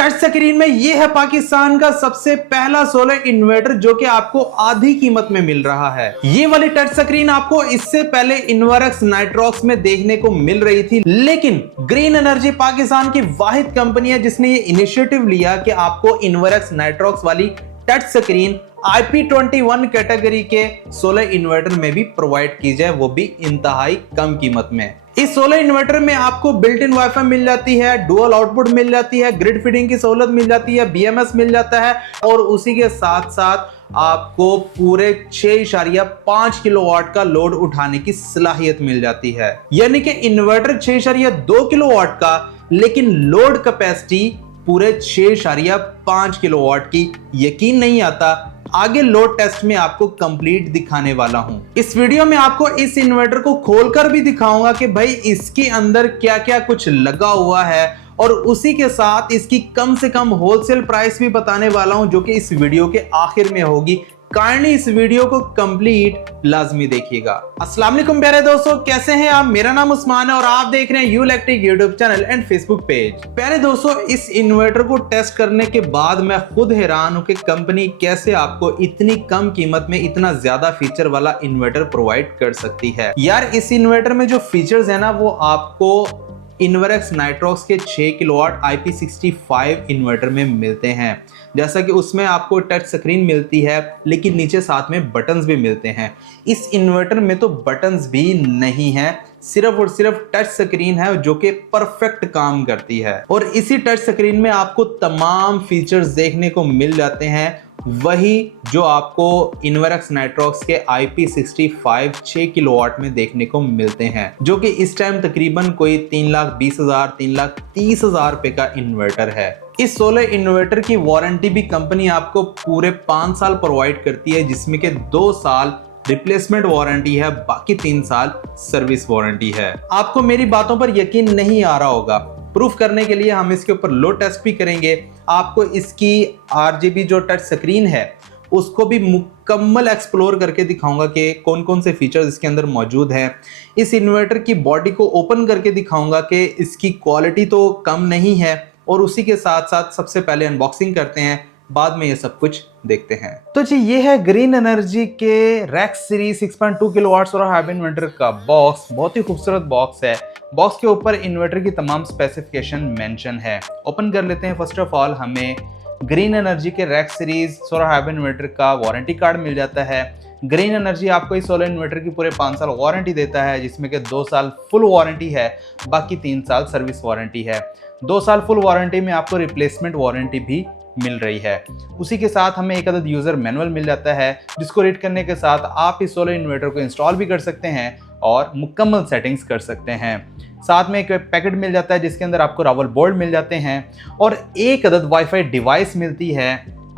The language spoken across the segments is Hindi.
टच स्क्रीन में ये है पाकिस्तान का सबसे पहला सोलर इन्वर्टर जो कि आपको आधी कीमत में मिल रहा है। ये वाली टच स्क्रीन आपको इससे पहले इन्वर्क्स नाइट्रॉक्स में देखने को मिल रही थी, लेकिन ग्रीन एनर्जी पाकिस्तान की वाहिद कंपनी है जिसने ये इनिशिएटिव लिया कि आपको इन्वर्क्स नाइट्रॉक्स वाली टच स्क्रीन IP21 कैटेगरी के सोलर इन्वर्टर में भी प्रोवाइड की जाए, वो भी इंतहाई कम कीमत में। इस सोलर इन्वर्टर में आपको बिल्ट इन वाईफाई मिल जाती है, डुअल आउटपुट मिल जाती है, ग्रिड फीडिंग की सहूलत मिल जाती है, BMS मिल जाता है और उसी के साथ साथ आपको पूरे 6.5 किलोवाट का लोड उठाने की सलाहियत मिल जाती है। यानी कि इन्वर्टर 6.2 किलोवाट का, लेकिन लोड कैपेसिटी पूरे 6.5 किलोवाट की। यकीन नहीं आता, आगे लोड टेस्ट में आपको कंप्लीट दिखाने वाला हूं। इस वीडियो में आपको इस इन्वर्टर को खोलकर भी दिखाऊंगा कि भाई इसके अंदर क्या क्या कुछ लगा हुआ है और उसी के साथ इसकी कम से कम होलसेल प्राइस भी बताने वाला हूं जो कि इस वीडियो के आखिर में होगी। काइंडली इस वीडियो को कंप्लीट लाजमी देखिएगा। अस्सलाम वालेकुम प्यारे दोस्तों, कैसे हैं आप? मेरा नाम उस्मान है और आप देख रहे हैं you electric YouTube channel and Facebook page. प्यारे दोस्तों, इस इन्वर्टर को टेस्ट करने के बाद मैं खुद हैरान हूं कि कंपनी कैसे आपको इतनी कम कीमत में इतना ज्यादा फीचर वाला इन्वर्टर प्रोवाइड कर सकती है। यार, इस इन्वर्टर में जो फीचर्स है ना, वो आपको इन्वर्क्स नाइट्रॉक्स के 6 किलोवाट IP65 इन्वर्टर में मिलते हैं। जैसा कि उसमें आपको टच स्क्रीन मिलती है, लेकिन नीचे साथ में बटन्स भी मिलते हैं। इस इन्वर्टर में तो बटन्स भी नहीं है, सिर्फ और सिर्फ टच स्क्रीन है जो कि परफेक्ट काम करती है। और इसी टच स्क्रीन में आपको तमाम फीचर्स देखने को मिल जाते हैं, वही जो आपको इन्वर्क्स नाइट्रॉक्स के IP65 6 किलोवाट में देखने को मिलते हैं, जो कि इस टाइम तकरीबन कोई 3,20,000 3,30,000 रुपए का इन्वर्टर है। इस सोलर इन्वर्टर की वारंटी भी कंपनी आपको पूरे 5 साल प्रोवाइड करती है, जिसमें के 2 साल रिप्लेसमेंट वारंटी है, बाकी 3 साल सर्विस वारंटी है। आपको मेरी बातों पर यकीन नहीं आ रहा होगा, प्रूफ करने के लिए हम इसके ऊपर लोड टेस्ट भी करेंगे। आपको इसकी RGB जो टच स्क्रीन है उसको भी मुकम्मल एक्सप्लोर करके दिखाऊंगा कि कौन कौन से फीचर्स इसके अंदर मौजूद हैं। इस इन्वर्टर की बॉडी को ओपन करके दिखाऊंगा कि इसकी क्वालिटी तो कम नहीं है, और उसी के साथ साथ सबसे पहले अनबॉक्सिंग करते हैं, बाद में ये सब कुछ देखते हैं। तो जी, ये है ग्रीन एनर्जी के Rex series 6.2 kilowatt solar hybrid inverter का बॉक्स। बहुत ही खूबसूरत बॉक्स है। बॉक्स के ऊपर इन्वर्टर की तमाम स्पेसिफिकेशन मेंशन है। ओपन कर लेते हैं। फर्स्ट ऑफ ऑल हमें ग्रीन एनर्जी के Rex series solar hybrid inverter का वारंटी कार्ड मिल जाता है। ग्रीन एनर्जी आपको इस सोलर इन्वर्टर की पूरे 5 साल वारंटी देता है, जिसमें कि 2 साल फुल वारंटी है, बाकी 3 साल सर्विस वारंटी है। 2 साल फुल वारंटी में आपको रिप्लेसमेंट वारंटी भी मिल रही है। उसी के साथ हमें एक अदद यूजर मैनुअल मिल जाता है, जिसको रीड करने के साथ आप इस सोलर इन्वर्टर को इंस्टॉल भी कर सकते हैं और मुकम्मल सेटिंग्स कर सकते हैं। साथ में एक पैकेट मिल जाता है जिसके अंदर आपको रावल बोर्ड मिल जाते हैं और एक अदद वाईफाई डिवाइस मिलती है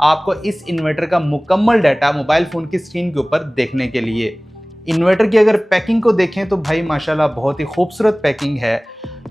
आपको इस इन्वर्टर का मुकम्मल डाटा मोबाइल फ़ोन की स्क्रीन के ऊपर देखने के लिए। इन्वर्टर की अगर पैकिंग को देखें तो भाई माशाल्लाह बहुत ही खूबसूरत पैकिंग है।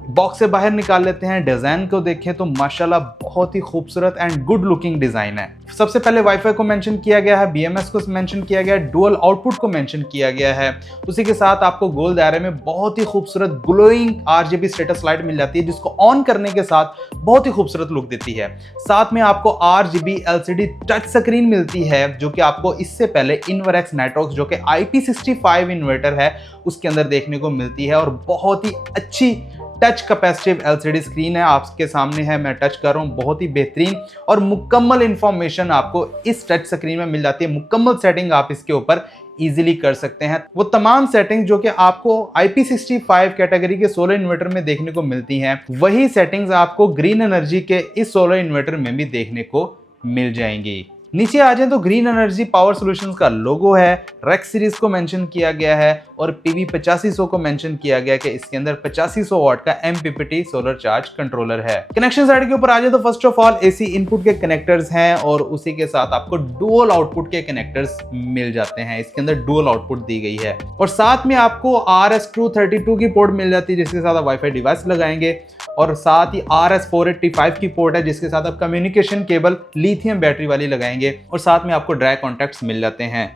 बॉक्स से बाहर निकाल लेते हैं, डिज़ाइन को देखें तो माशाल्लाह बहुत ही खूबसूरत एंड गुड लुकिंग डिज़ाइन है। सबसे पहले वाईफाई को मेंशन किया गया है, BMS को मेंशन किया गया है, डुअल आउटपुट को मेंशन किया गया है। उसी के साथ आपको गोल दायरे में बहुत ही खूबसूरत ग्लोइंग RGB स्टेटस लाइट मिल जाती है, जिसको ऑन करने के साथ बहुत ही खूबसूरत लुक देती है। साथ में आपको RGB LCD टच स्क्रीन मिलती है, जो कि आपको इससे पहले इन्वर्क्स नाइट्रॉक्स जो कि IP65 इन्वर्टर है उसके अंदर देखने को मिलती है, और बहुत ही अच्छी टच कैपेसिटिव LCD स्क्रीन है। आपके सामने है, मैं टच कर रहा हूँ। बहुत ही बेहतरीन और मुकम्मल इंफॉर्मेशन आपको इस टच स्क्रीन में मिल जाती है। मुकम्मल सेटिंग आप इसके ऊपर इजीली कर सकते हैं, वो तमाम सेटिंग जो कि आपको IP65 कैटेगरी के सोलर इन्वर्टर में देखने को मिलती हैं, वही सेटिंग्स आपको ग्रीन एनर्जी के इस सोलर इन्वर्टर में भी देखने को मिल जाएंगी। नीचे आ जाए तो ग्रीन एनर्जी पावर सॉल्यूशंस का लोगो है, रेक्स सीरीज को मेंशन किया गया है और PV 8500 को मेंशन किया गया कि इसके अंदर 8500 वाट का MPPT सोलर चार्ज कंट्रोलर है। कनेक्शन साइड के ऊपर आ जाए तो first of all AC input के कनेक्टर्स हैं और उसी के साथ आपको डुअल आउटपुट के कनेक्टर्स मिल जाते हैं। इसके अंदर डुअल आउटपुट दी गई है और साथ में आपको RS232 की पोर्ट मिल जाती है, जिसके साथ आप वाईफाई डिवाइस लगाएंगे, और साथ ही RS485 की पोर्ट है जिसके साथ आप कम्युनिकेशन केबल लिथियम बैटरी वाली लगाएंगे, और साथ में आपको ड्राई कॉन्टैक्ट्स मिल जाते हैं।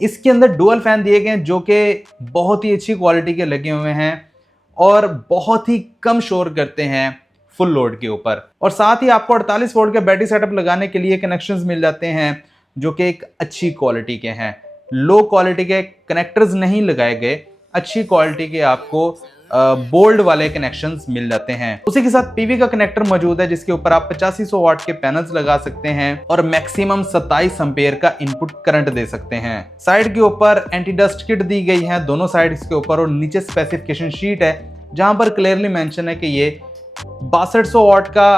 इसके अंदर डुअल फैन दिए गए हैं जो कि बहुत ही अच्छी क्वालिटी के लगे हुए हैं और बहुत ही कम शोर करते हैं। फुल लोड के ऊपर। और साथ ही आपको 48 वोल्ट का बैटरी सेटअप लगाने के लिए कनेक्शंस मिल जाते हैं जो कि एक अच्छी क्वालिटी के हैं। लो क्वालिटी के कनेक्टर्स नहीं लगाए गए, अच्छी क्वालिटी के आपको बोल्ड वाले कनेक्शंस मिल जाते हैं। उसी के साथ पीवी का कनेक्टर मौजूद है जिसके ऊपर आप 8500 वाट के पैनल्स लगा सकते हैं और मैक्सिमम 27 एम्पेयर का इनपुट करंट दे सकते हैं। साइड के ऊपर एंटी डस्ट किट दी गई है दोनों साइड्स के ऊपर और नीचे स्पेसिफिकेशन शीट है जहां पर क्लियरली मेंशन है कि ये 6200 वाट का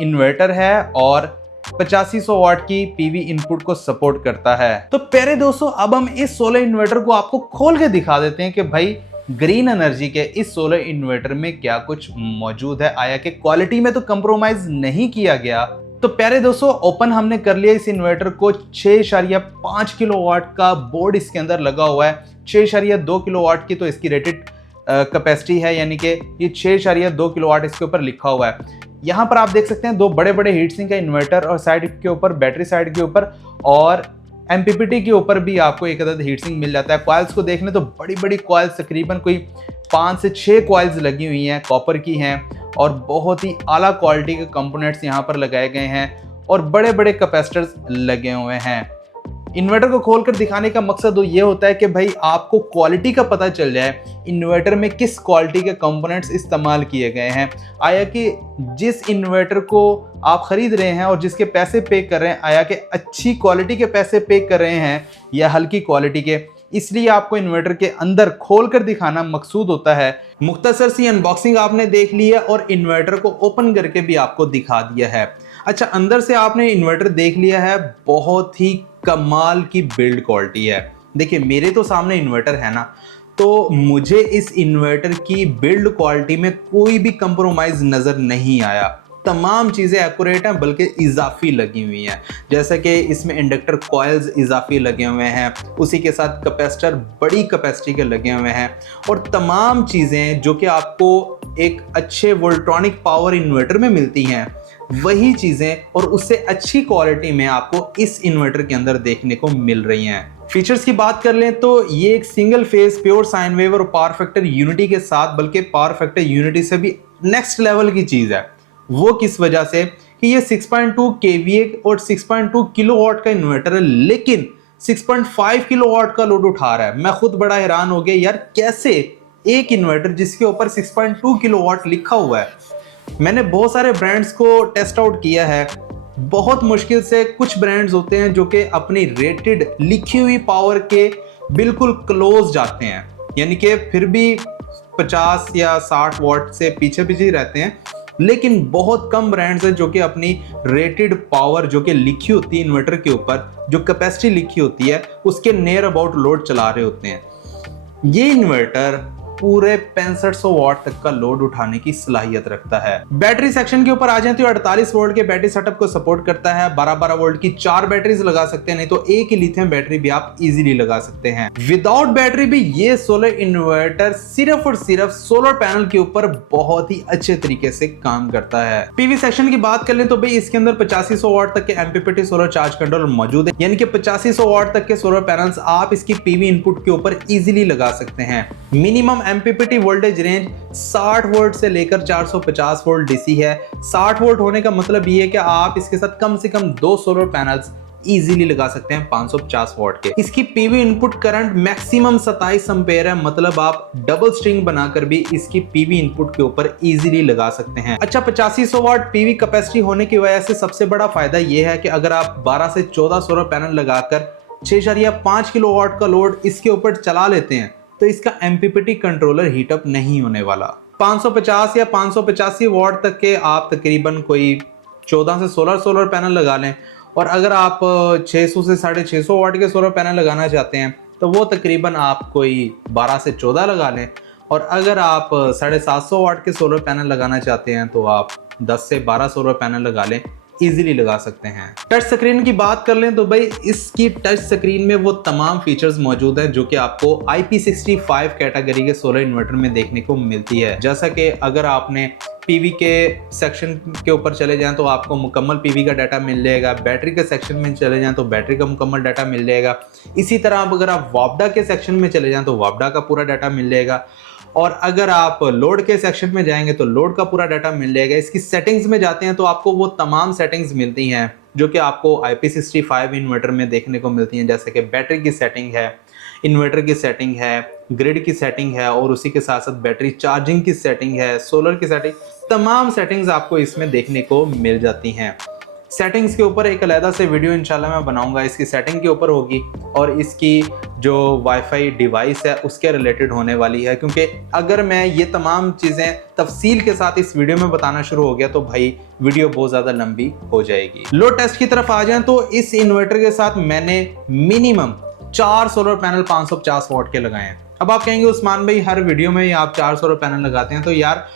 इन्वर्टर है और 8500 वाट की पीवी इनपुट को सपोर्ट करता है। तो प्यारे दोस्तों, अब हम इस सोलर इन्वर्टर को आपको खोल के दिखा देते हैं कि भाई ग्रीन एनर्जी के इस सोलर इन्वर्टर में क्या कुछ मौजूद है, आया कि क्वालिटी में तो कंप्रोमाइज नहीं किया गया। तो प्यारे दोस्तों, ओपन हमने कर लिया इस इन्वर्टर को। 6.5 किलोवाट का बोर्ड इसके अंदर लगा हुआ है। 6.2 किलोवाट की तो इसकी रेटेड कैपेसिटी है, यानी कि ये 6.2 किलोवाट इसके ऊपर लिखा हुआ है। यहाँ पर आप देख सकते हैं दो बड़े बड़े हीट सिंक का इन्वर्टर और साइड के ऊपर बैटरी साइड के ऊपर और एमपीपीटी के ऊपर भी आपको एक अदद हीट सिंक मिल जाता है। कॉइल्स को देखने तो बड़ी बड़ी कॉइल्स, तकरीबन कोई 5 से 6 कॉइल्स लगी हुई हैं, कॉपर की हैं और बहुत ही आला क्वालिटी के कंपोनेंट्स यहाँ पर लगाए गए हैं और बड़े बड़े कैपेसिटर्स लगे हुए हैं। इन्वर्टर को खोलकर दिखाने का मकसद ये होता है कि भाई आपको क्वालिटी का पता चल जाए, इन्वर्टर में किस क्वालिटी के कंपोनेंट्स इस्तेमाल किए गए हैं। आया कि जिस इन्वर्टर को आप खरीद रहे हैं और जिसके पैसे पे कर रहे हैं, आया कि अच्छी क्वालिटी के पैसे पे कर रहे हैं या हल्की क्वालिटी के, इसलिए आपको इन्वर्टर के अंदर खोलकर दिखाना मकसूद होता है। मुख्तसर सी अनबॉक्सिंग आपने देख ली है और इन्वर्टर को ओपन करके भी आपको दिखा दिया है। अच्छा, अंदर से आपने इन्वर्टर देख लिया है, बहुत ही कमाल की बिल्ड क्वालिटी है। देखिए, मेरे तो सामने इन्वर्टर है ना, तो मुझे इस इन्वर्टर की बिल्ड क्वालिटी में कोई भी कंप्रोमाइज नजर नहीं आया। तमाम चीज़ें एक्यूरेट हैं, बल्कि इजाफी लगी हुई हैं। जैसे कि इसमें इंडक्टर कॉइल्स इजाफी लगे हुए हैं, उसी के साथ कैपेसिटर बड़ी कैपेसिटी के लगे हुए हैं और तमाम चीज़ें जो कि आपको एक अच्छे वोल्ट्रॉनिक पावर इन्वर्टर में मिलती हैं, वही चीज़ें और उससे अच्छी क्वालिटी में आपको इस इन्वर्टर के अंदर देखने को मिल रही हैं। फीचर्स की बात कर लें तो ये एक single phase pure sine wave और पावर फैक्टर यूनिटी के साथ, बल्कि पावर फैक्टर यूनिटी से भी नेक्स्ट लेवल की चीज़ है। वो किस वजह से कि ये 6.2 kVA और 6.2 किलोवाट का इन्वर्टर है, लेकिन 6.5 किलोवाट का लोड उठा रहा है। मैं खुद बड़ा हैरान हो गया यार, कैसे एक इन्वर्टर जिसके ऊपर 6.2 किलोवाट लिखा हुआ है। मैंने बहुत सारे ब्रांड्स को टेस्ट आउट किया है, बहुत मुश्किल से कुछ ब्रांड्स होते हैं जो कि अपनी रेटेड लिखी हुई पावर के बिल्कुल क्लोज जाते हैं, यानी कि फिर भी 50 या 60 वाट से पीछे ही रहते हैं, लेकिन बहुत कम ब्रांड्स हैं जो कि अपनी रेटेड पावर जो कि लिखी होती है इन्वर्टर के ऊपर, जो कैपेसिटी लिखी होती है, उसके नियर अबाउट लोड चला रहे होते हैं। ये इन्वर्टर पूरे 6500 वाट तक का लोड उठाने की सलाहियत रखता है। बैटरी सेक्शन के ऊपर आ जाए तो 48 वोल्ट के बैटरी सेटअप को सपोर्ट करता है। 12-12 वोल्ट की 4 बैटरीज लगा सकते हैं, नहीं तो एक ही लिथियम बैटरी भी आप इजीली लगा सकते हैं। विदाउट बैटरी भी ये सोलर इन्वर्टर सिर्फ और सिर्फ सोलर पैनल के ऊपर बहुत ही अच्छे तरीके से काम करता है। पीवी सेक्शन की बात कर लें तो भाई इसके अंदर 8500 वाट तक के एमपीपीटी सोलर चार्ज कंट्रोलर मौजूद है, यानी कि 8500 वाट तक के सोलर पैनल्स आप इसकी पीवी इनपुट के ऊपर इजीली लगा सकते हैं। Minimum MPPT voltage range 60 volt से लेकर 450 वोल्ट डीसी है। 60 वोल्ट होने का मतलब ये है कि आप इसके साथ कम से कम 2 सोलर पैनल्स इजीली लगा सकते हैं 550 वोल्ट के। इसकी PV input current maximum 27 ampere है, मतलब आप डबल स्ट्रिंग बनाकर भी इसकी पीवी इनपुट के ऊपर इजीली लगा सकते हैं। अच्छा, 8500 वाट पीवी कैपेसिटी होने की वजह से सबसे बड़ा फायदा यह है कि अगर आप 12 से 14 सोलर पैनल लगाकर 6.5 किलोवाट का लोड इसके ऊपर चला लेते हैं तो इसका एमपीपीटी कंट्रोलर हीटअप नहीं होने वाला। 550 या 585 वाट तक के आप तकरीबन कोई 14 से 16 सोलर पैनल लगा लें, और अगर आप 600 से 650 वाट के सोलर पैनल लगाना चाहते हैं तो वो तकरीबन आप कोई 12 से 14 लगा लें, और अगर आप 750 वाट के सोलर पैनल लगाना चाहते हैं तो आप 10 से 12 सोलर पैनल लगा लें, इजीली लगा सकते हैं। टच स्क्रीन की बात कर लें तो भाई इसकी टच स्क्रीन में वो तमाम फीचर्स मौजूद हैं जो कि आपको IP65 कैटेगरी के सोलर इन्वर्टर में देखने को मिलती है। जैसा कि अगर आपने पीवी के सेक्शन के ऊपर चले जाएं तो आपको मुकम्मल पीवी का डाटा मिल जाएगा, बैटरी के सेक्शन में चले जाएं तो बैटरी का मुकम्मल डाटा मिल जाएगा। इसी तरह अगर आप वापडा के सेक्शन में चले जाएं तो वापडा का पूरा डाटा मिल जाएगा, और अगर आप लोड के सेक्शन में जाएंगे तो लोड का पूरा डाटा मिल जाएगा। इसकी सेटिंग्स में जाते हैं तो आपको वो तमाम सेटिंग्स मिलती हैं जो कि आपको IP65 इन्वर्टर में देखने को मिलती हैं, जैसे कि बैटरी की सेटिंग है, इन्वर्टर की सेटिंग है, ग्रिड की सेटिंग है और उसी के साथ साथ बैटरी चार्जिंग की सेटिंग है, सोलर की सेटिंग, तमाम सेटिंग्स आपको इसमें देखने को मिल जाती हैं। सेटिंग्स के ऊपर एक अलग से वीडियो इंशाल्लाह मैं बनाऊंगा, इसकी सेटिंग के ऊपर होगी और इसकी जो वाईफाई डिवाइस है उसके रिलेटेड होने वाली है, क्योंकि अगर मैं ये तमाम चीज़ें तफसील के साथ इस वीडियो में बताना शुरू हो गया तो भाई वीडियो बहुत ज़्यादा लंबी हो जाएगी। लोड टेस्ट की तरफ आ जाएं तो इस इन्वर्टर के साथ मैंने मिनिमम 4 सोलर पैनल 550 वाट के लगाए हैं। अब आप कहेंगे उस्मान भाई हर वीडियो में आप 4 सोलर पैनल लगाते हैं, तो यार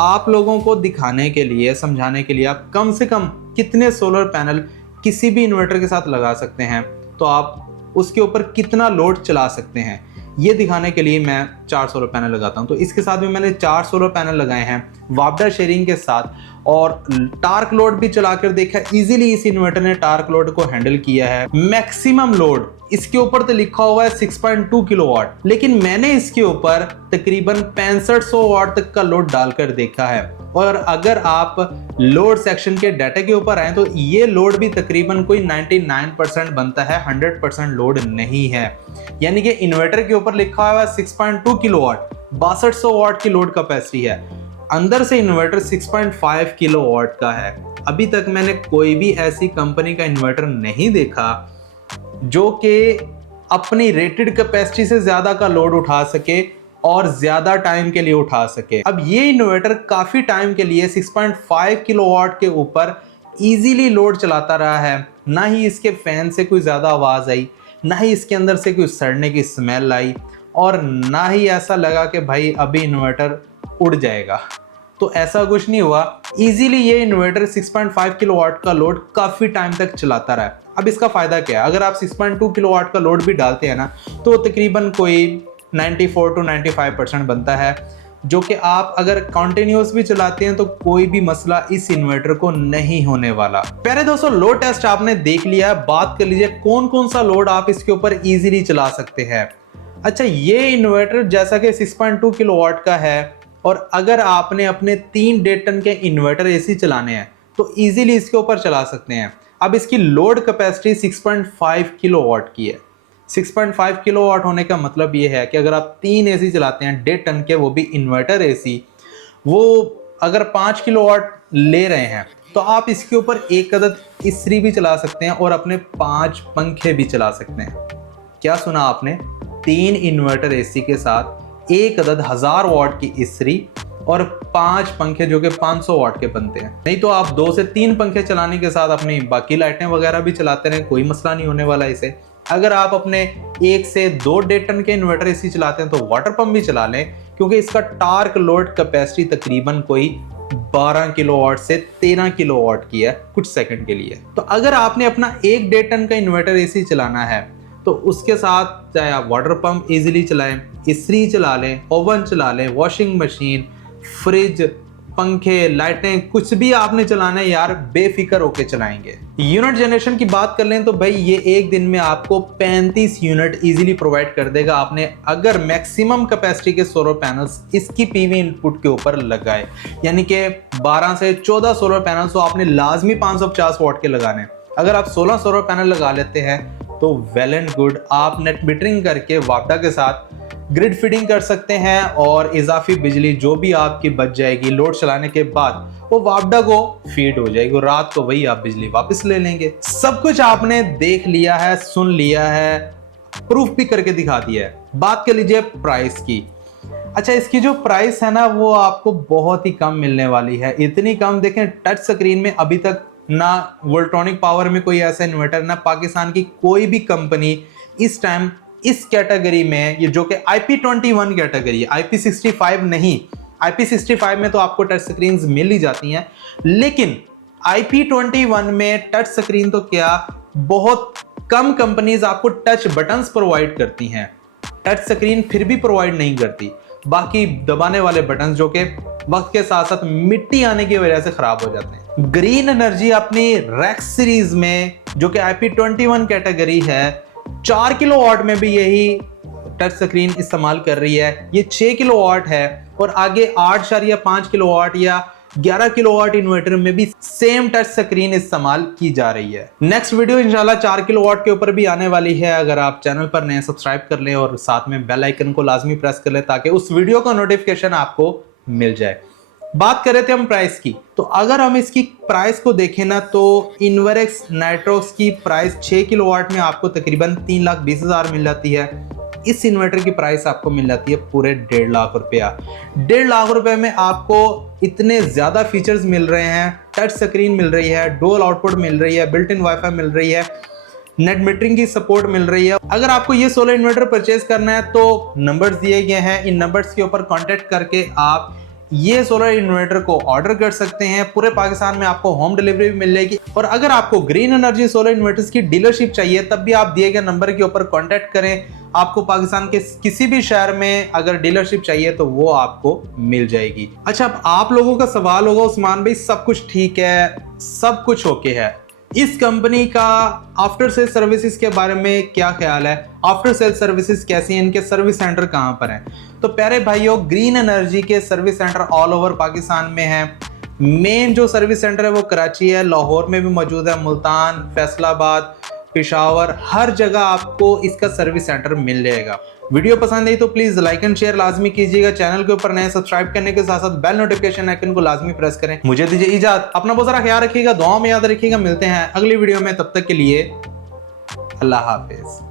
आप लोगों को दिखाने के लिए, समझाने के लिए आप कम से कम कितने सोलर पैनल किसी भी इन्वर्टर के साथ लगा सकते हैं, तो आप उसके ऊपर कितना लोड चला सकते हैं, ये दिखाने के लिए मैं 4 सोलर पैनल लगाता हूं। तो इसके साथ भी मैंने 4 सोलर पैनल लगाए हैं वापडा शेयरिंग के साथ, और टार्क लोड भी चलाकर देखा। इजीली इस इन्वर्टर ने टार्क लोड को हैंडल किया है। मैक्सिमम लोड इसके ऊपर तो लिखा हुआ है 6.2 किलोवाट, लेकिन मैंने इसके ऊपर तकरीबन 6500 वाट तक का लोड डालकर देखा है। और अगर आप लोड सेक्शन के डाटा के ऊपर आए तो ये लोड भी तकरीबन कोई 99% बनता है, 100% लोड नहीं है। यानी कि इन्वर्टर के ऊपर लिखा हुआ है 6.2 किलोवाट, 6200 वाट की लोड कैपेसिटी है। अंदर से इन्वर्टर 6.5 किलोवाट का है। अभी तक मैंने कोई भी ऐसी कंपनी का इन्वर्टर नहीं देखा जो कि अपनी रेटेड कैपेसिटी से ज्यादा का लोड उठा सके और ज्यादा टाइम के लिए उठा सके। अब ये इन्वर्टर काफी टाइम के लिए 6.5 किलोवाट के ऊपर इजीली लोड चलाता रहा है। ना ही इसके फैन से कोई ज्यादा आवाज आई, ना ही इसके अंदर से कोई सड़ने की स्मेल आई, और ना ही ऐसा लगा कि भाई अभी इन्वर्टर उड़ जाएगा। तो ऐसा कुछ नहीं हुआ। इजीली ये इन्वर्टर 6.5 किलोवाट का लोड काफी टाइम तक चलाता रहा। अब इसका फायदा क्या है, अगर आप 6.2 किलोवाट का लोड भी डालते हैं ना तो तकरीबन कोई 94 to 95% बनता है, जो कि आप अगर कंटिन्यूअस भी चलाते हैं तो कोई भी मसला इस इन्वर्टर को नहीं होने वाला। प्यारे दोस्तों, लोड टेस्ट आपने देख लिया। बात कर लीजिए कौन कौन सा लोड आप इसके ऊपर इजीली चला सकते हैं। अच्छा, ये इन्वर्टर जैसा कि 6.2 किलोवाट का है, और अगर आपने अपने 3 1.5 टन के इन्वर्टर एसी चलाने हैं तो इजीली इसके ऊपर चला सकते हैं। अब इसकी लोड कैपेसिटी 6.5 किलोवाट की है। 6.5 किलोवाट होने का मतलब ये है कि अगर आप 3 एसी चलाते हैं 1.5 टन के, वो भी इन्वर्टर एसी, वो अगर 5 किलोवाट ले रहे हैं तो आप इसके ऊपर एक अदद इस्त्री भी चला सकते हैं और अपने 5 पंखे भी चला सकते हैं। क्या सुना आपने? 3 इन्वर्टर एसी के साथ एक अदद 1000 वाट की इस्त्री और 5 पंखे जो कि 500 वाट के बनते हैं। नहीं तो आप 2 से 3 पंखे चलाने के साथ अपनी बाकी लाइटें वगैरह भी चलाते रहें, कोई मसला नहीं होने वाला इसे। अगर आप अपने 1 से 2 1.5 टन के इन्वर्टर एसी चलाते हैं तो वाटर पंप भी चला लें, क्योंकि इसका टार्क लोड कैपेसिटी तकरीबन कोई 12 किलोवाट से 13 किलोवाट की है कुछ सेकंड के लिए। तो अगर आपने अपना 1 1.5 टन का इन्वर्टर एसी चलाना है तो उसके साथ चाहे आप वाटर पंप इजीली चलाएं, इस्त्री चला लें, ओवन चला लें, वॉशिंग मशीन, फ्रिज, पंखे, लाइटें, कुछ भी आपने चलाना है यार बेफिक्र होके चलाएंगे। यूनिट जनरेशन की बात कर लें तो भाई ये एक दिन में आपको 35 यूनिट इजीली प्रोवाइड कर देगा। आपने अगर मैक्सिमम कैपेसिटी के सोलर पैनल्स इसकी पीवी इनपुट के ऊपर लगाए, यानी कि 12 से 14 सोलर पैनल्स तो आपने लाजमी 550 वाट के लगाने। अगर आप 16 सोलर पैनल लगा लेते हैं तो वेल एंड गुड, आप नेट मीटरिंग करके वापडा के साथ ग्रिड फीडिंग कर सकते हैं और इजाफी बिजली जो भी आपकी बच जाएगी लोड चलाने के बाद वो वापडा को फीड हो जाएगी। रात को वही आप बिजली वापस ले लेंगे। सब कुछ आपने देख लिया है, सुन लिया है, प्रूफ भी करके दिखा दिया है। बात कर लीजिए प्राइस की। अच्छा, इसकी जो प्राइस है ना वो आपको बहुत ही कम मिलने वाली है। इतनी कम, देखें टच स्क्रीन में अभी तक ना वोल्ट्रॉनिक पावर में कोई ऐसा इन्वर्टर, ना पाकिस्तान की कोई भी कंपनी इस टाइम इस कैटेगरी में, ये जो कि IP21 कैटेगरी है, IP65 नहीं। IP65 में तो आपको टच स्क्रीन मिल ही जाती हैं, लेकिन IP21 में टच स्क्रीन तो क्या, बहुत कम कंपनीज आपको टच बटन्स प्रोवाइड करती हैं, टच स्क्रीन फिर भी प्रोवाइड नहीं करती। बाकी दबाने वाले बटन जो कि वक्त के साथ साथ मिट्टी आने की वजह से खराब हो जाते हैं। ग्रीन एनर्जी अपनी रेक्स सीरीज में जो कि IP21 कैटेगरी है, 4 किलोवाट में भी यही टच स्क्रीन इस्तेमाल कर रही है। ये 6 किलोवाट है और आगे 8.5 किलोवाट या 11 किलोवाट इन्वर्टर में भी सेम टच स्क्रीन इस्तेमाल की जा रही है। नेक्स्ट वीडियो इंशाल्लाह 4 किलोवाट के ऊपर भी आने वाली है। अगर आप चैनल पर नए सब्सक्राइब कर लें और साथ में बेल आइकन को लाजमी प्रेस कर लें ताकि उस वीडियो का नोटिफिकेशन आपको मिल जाए। बात कर रहे थे हम प्राइस की, तो अगर हम इसकी प्राइस को देखें ना तो इन्वर्क्स नाइट्रॉक्स की प्राइस 6 किलोवाट में आपको तकरीबन 3,20,000 मिल जाती है। इस इन्वर्टर की प्राइस आपको मिल जाती है पूरे 1.5 लाख रुपया। 1.5 लाख रुपए में आपको इतने ज्यादा फीचर्स मिल रहे हैं, टच स्क्रीन मिल रही है, डुअल आउटपुट मिल रही है, बिल्ट इन वाईफाई मिल रही है, नेट मीटरिंग की सपोर्ट मिल रही है। अगर आपको ये सोलर इन्वर्टर परचेज करना है तो नंबर्स दिए गए हैं, इन नंबर्स के ऊपर कॉन्टेक्ट करके आप ये सोलर इन्वर्टर को ऑर्डर कर सकते हैं। पूरे पाकिस्तान में आपको होम डिलीवरी भी मिल जाएगी। और अगर आपको ग्रीन एनर्जी सोलर इन्वर्टर्स की डीलरशिप चाहिए तब भी आप दिए गए नंबर के ऊपर कांटेक्ट करें। आपको पाकिस्तान के किसी भी शहर में अगर डीलरशिप चाहिए तो वो आपको मिल जाएगी। अच्छा, अब आप लोगों का सवाल होगा उस्मान भाई सब कुछ ठीक है, सब कुछ ओके है, इस कंपनी का आफ्टर सेल सर्विसेज के बारे में क्या ख्याल है? आफ्टर सेल सर्विसेज कैसी हैं, इनके सर्विस सेंटर कहां पर हैं? तो प्यारे भाइयों, ग्रीन एनर्जी के service centre all over Pakistan में हैं। मेन जो सर्विस सेंटर है वो कराची है, लाहौर में भी मौजूद है, मुल्तान, फैसलाबाद, पेशावर, हर जगह आपको इसका सर्विस सेंटर मिल जाएगा। वीडियो पसंद आई तो प्लीज लाइक एंड शेयर लाजमी कीजिएगा। चैनल के ऊपर नए सब्सक्राइब करने के साथ साथ बेल नोटिफिकेशन आइकन को लाजमी प्रेस करें। मुझे दीजिए इजाजत, अपना बहुत सारा ख्याल रखिएगा, दुआओं में याद रखिएगा। मिलते हैं अगली वीडियो में, तब तक के लिए अल्लाह हाफिज।